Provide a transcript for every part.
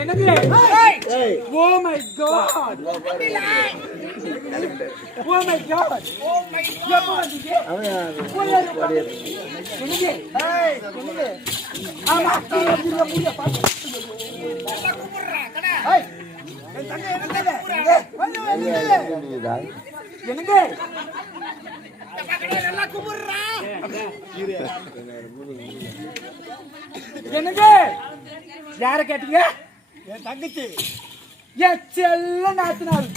என்னது? Oh my God oh my God எப்போ வந்தீங்க? என்னது என்னது ஆமா இதுல முடிய பாத்து ஏய் என் தங்க என்னது? வந்து வந்து என்னங்க? என்னங்க? யார கேட்டீங்க? என் தங்கச்சி. என் செல்ல நாத்தினாரு.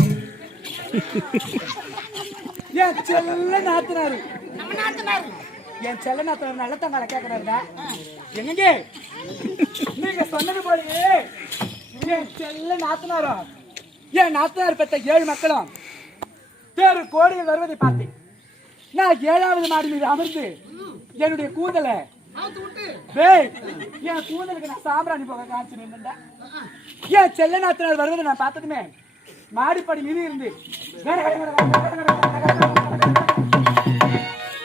என் செல்ல நாத்தினாரு. என் செல்ல நாத்தினார் நல்ல தங்கால கேக்குறாருங்க என்னங்க? நீங்க சொன்னது போலயே என் செல்ல நாத்தினாரா? என் நாத்தனார் பெற்ற ஏழு மக்களும் பேரு கோடியில் வருவதை பார்த்தேன் நான் ஏழாவது மாடி மீது அமர்ந்து என்னுடைய கூந்தலை டேய் என் கூந்தலுக்கு நான் சாம்பிராணி போக காய்ச்சி நின்றுட்டேன் ஏன் செல்லநாத்தினார் வருவது நான் பார்த்ததுமே மாடிப்படி மீது இருந்து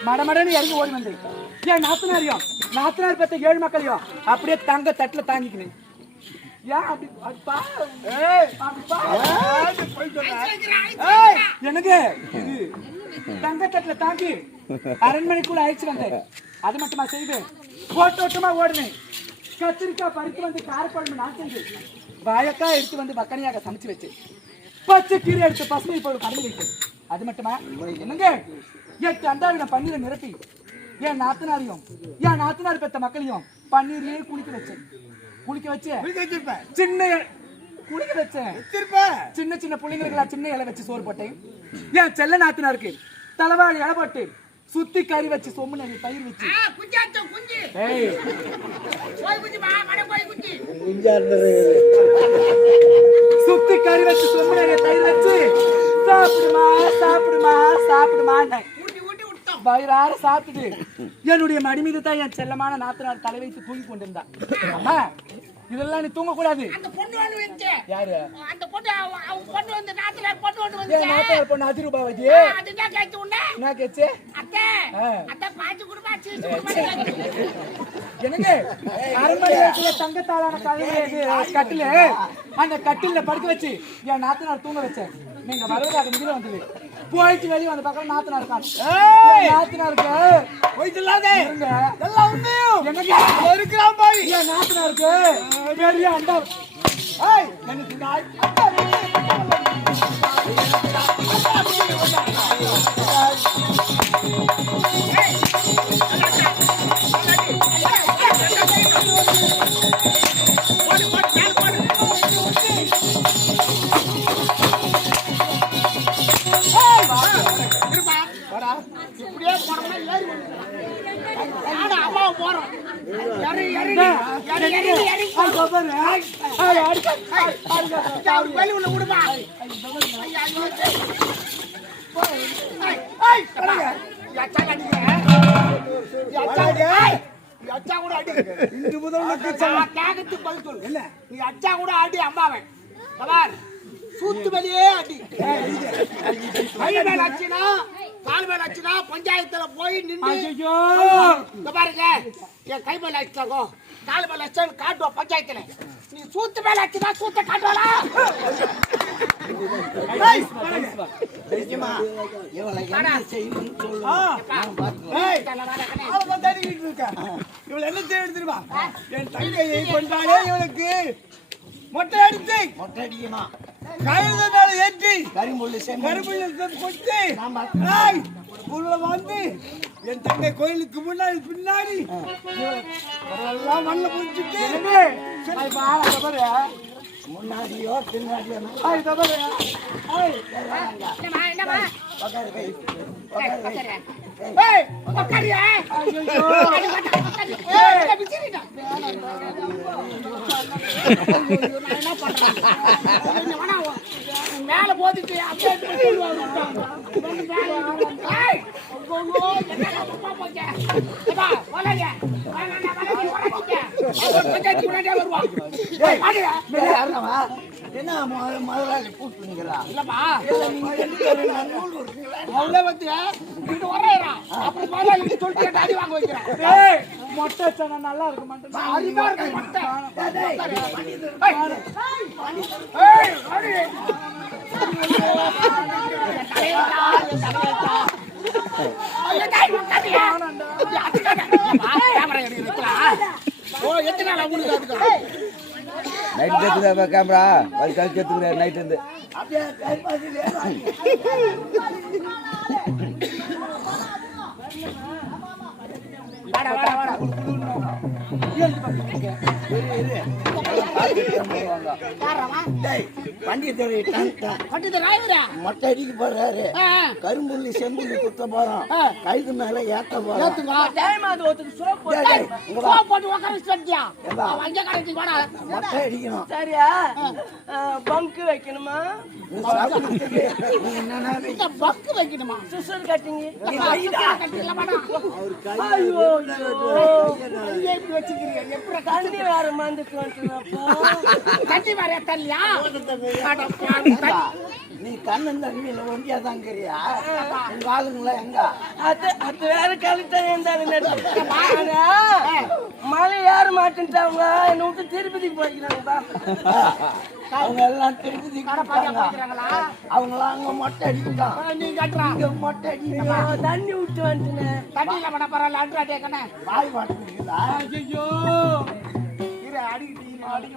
மடமடன்னு இறங்கி ஓடி வந்து. ஏன் நாத்தனாரியும் நாத்தனார் பத்த ஏழு மக்களையும் அப்படியே தங்க தட்டுல தாங்கிக்கினேன் எனக்கு தங்க தட்டுல தாங்கி அரண்மனைக்குள்ள அழைச்சு வந்தேன். அது மட்டுமா செய்து? ஓட்டோட்டமா ஓடுனேன் கத்திரிக்காய் பறித்து வந்து காரக்குழம்பு நான் செஞ்சு வாழைக்காய் எடுத்து வந்து பக்கனியாக சமைச்சு வச்சு பச்சை கீரை எடுத்து பசுமை போடு கடந்து வைத்தேன் அது மட்டுமா? என்னங்க? எட்டு அண்டாவிடம் பன்னீரை நிரப்பி. என் நாத்தனாரையும் என் நாத்தனார் பெத்த மக்களையும் பன்னீர்லயே குளிக்க வச்சேன். குளிக்க வச்சு? சின்ன குளிக்க வச்சேன் சின்ன சின்ன பிள்ளைங்களுக்கு சின்ன இலை வச்சு சோறு போட்டேன். என் செல்ல நாத்தினாருக்கு தலைவாழி இலை போட்டு சுத்தி கறி வச்சு சொம்முன பயிர் வச்சு. சுத்தி கறி வச்சு சொம்முன பயிர் வச்சு. சாப்பிடுமா சாப்பிடுமா சாப்பிடுமா வயிறார சாப்பிட்டுட்டு என்னுடைய மடி மீது தான் என் செல்லமான நாத்தனார் தலை வைத்து தூங்கி கொண்டிருந்தா. அம்மா இதெல்லாம் நீ தூங்க கூடாது அந்த பொண்ணு வந்து வந்துச்சு. யாரு? அந்த பொண்ணு அவ பொண்ணு வந்து நாத்துல பொண்ணு வந்து வந்துச்சு. ஏ நாத்துல பொண்ணு அதி ரூபா வச்சி அது என்ன கேச்சு உண்டே என்ன கேச்சு? அத்தை அத்தை பாத்து குடுமா சீச்சு குடுமா எனக்கு அரண்மனையில தங்கத்தாலான கட்டில. அந்த கட்டில படுத்து வச்சு என் நாத்தனார் தூங்க வச்சேன் நீங்க வருவது அது முடியல வந்தது போயிட்டு வெளியே வந்த பக்கம் நாத்தனா இருக்காரு நாத்தனா இருக்கு எல்லாம் உண்மையும்! எனக்கு இருக்கிறான் பாரு இருக்கு பெரிய அண்டா ஏய்! எனக்கு நாய். அச்சா கூட அடி. நான் கேட்கறதுக்கு பதில் சொல்லு. நீ அச்சா கூட அடி அம்மாவை சூத்து வெளியே அடி கை மேல கால்மேல ஆச்சுன்னா பஞ்சாயத்துல போய் நின்று இந்த பாருங்க. என் கை மேல ஆச்சுட்டாங்கோ கால் மேல ஆச்சு காட்டுவோம் பஞ்சாயத்துல. நீ சூத்து மேல ஆச்சுன்னா சூத்த காட்டுவாளா? என்ன தெரியுமா என் தங்கையை கொண்டாலே இவளுக்கு மொட்டை அடித்து. மொட்டை அடிக்குமா கழுத மேல ஏற்றி செம்மண் கருமையில் கொத்தி நான் ஏய், உள்ள வந்து என் தங்கை கோயிலுக்கு முன்னாடி பின்னாடி அதெல்லாம் மண்ணில் புடிச்சிட்டு முன்னாடியோ பின்னாடியோ என்னம்மா, மேல போதிட்டு அப்படியே? எடுத்து என்ன முதலாளி கூப்பிட்டுங்களா? இல்லப்பா இங்கிட்டு அப்புறம் சொல்லிட்டு அடி வாங்க வைக்கிறேன். மொட்டை நல்லா இருக்க இருக்கு மட்டை. ஐயோ. லைட் எடுத்துக்கிறா கேமரா அது கழிச்சு எடுத்துக்கிறா நைட் இருந்து வாடா, வாடா, வாடா. வண்டி? மொட்டை அடிக்க போறாரு கரும்புள்ளி செம்புள்ளி குத்த போறோம். கைது மேல ஏத்த போறோம். மொட்டை அடிக்கணும் சரியா பங்கு வைக்கணுமா பக்கு வைக்கணுமா? சுசல் கட்டிங்க. ஐயோ வச்சுக்கிறீங்க. எப்படி தண்ணி வேற மந்துட்டு வந்துட்டுப்பா தண்ணி வரைய தள்ளியா? நீ கண்ணன் தண்ணியில ஒண்டியாதாங்கிறியா உங்க ஆளுங்களா எங்க? அது அது வேற கழித்தான் இருந்தாங்க மழை ஏற மாட்டேன்ட்டாங்க. என்னை விட்டு திருப்பதிக்கு போய்க்கிறாங்கப்பா. அவங்க எல்லாம் திருப்பதி? அவங்களாம் அங்க மொட்டை அடிக்கிட்டான் நீ கட்டுறா. இங்க மொட்டை அடிக்கணும் ஐயோ, தண்ணி விட்டு வந்துட்டேன். தண்ணி இல்ல வேணா பரவாயில்ல, அடியே கண்ணே. வாய் வாட்டுக்குதா ஐயோ இரு, அடிக்கிட்டு அடிக்க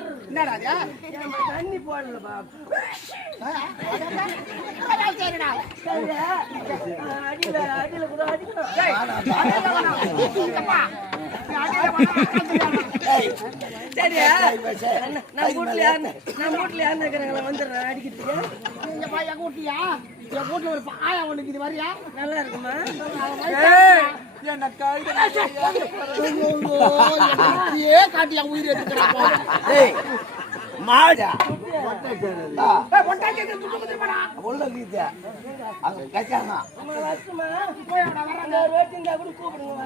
என்னடா தண்ணி போடலப்பா அடியில அடியில கூட அடிக்கணும். சரியா நான் வீட்டுல யாரு நான் வீட்டுல யாருன்னு இருக்கிறாங்களா வந்துடுறேன் அடிக்கிறதுக்கு இங்க பா, எங்க வீட்டுலயா? என் வீட்டுல ஒரு ஆயா ஒண்ணு இருக்குது, வரியா? நல்லா இருக்குமா ஏய், உயிர் மாடா கூப்பிடுங்க